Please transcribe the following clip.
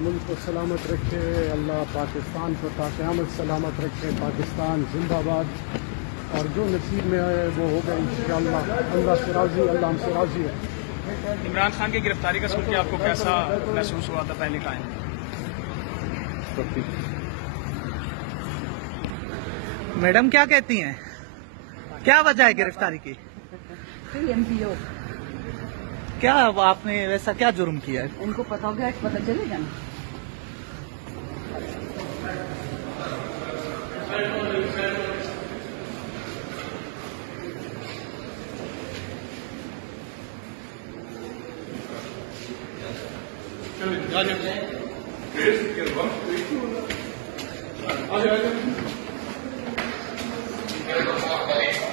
मुल्क को सलामत रखे। अल्लाह पाकिस्तान को ता क़यामत सलामत रखे। पाकिस्तान जिंदाबाद। और जो नसीब में है वो होगा इंशाअल्लाह। अल्लाह से राज़ी, अल्लाह हमसे राज़ी है। इमरान खान की गिरफ्तारी का सुन के आपको कैसा महसूस हुआ था पहले का? मैडम क्या कहती हैं, क्या वजह है गिरफ्तारी की? क्या आपने वैसा क्या जुर्म किया है? उनको पता हो गया, पता चलेगा ना। Allez, allez.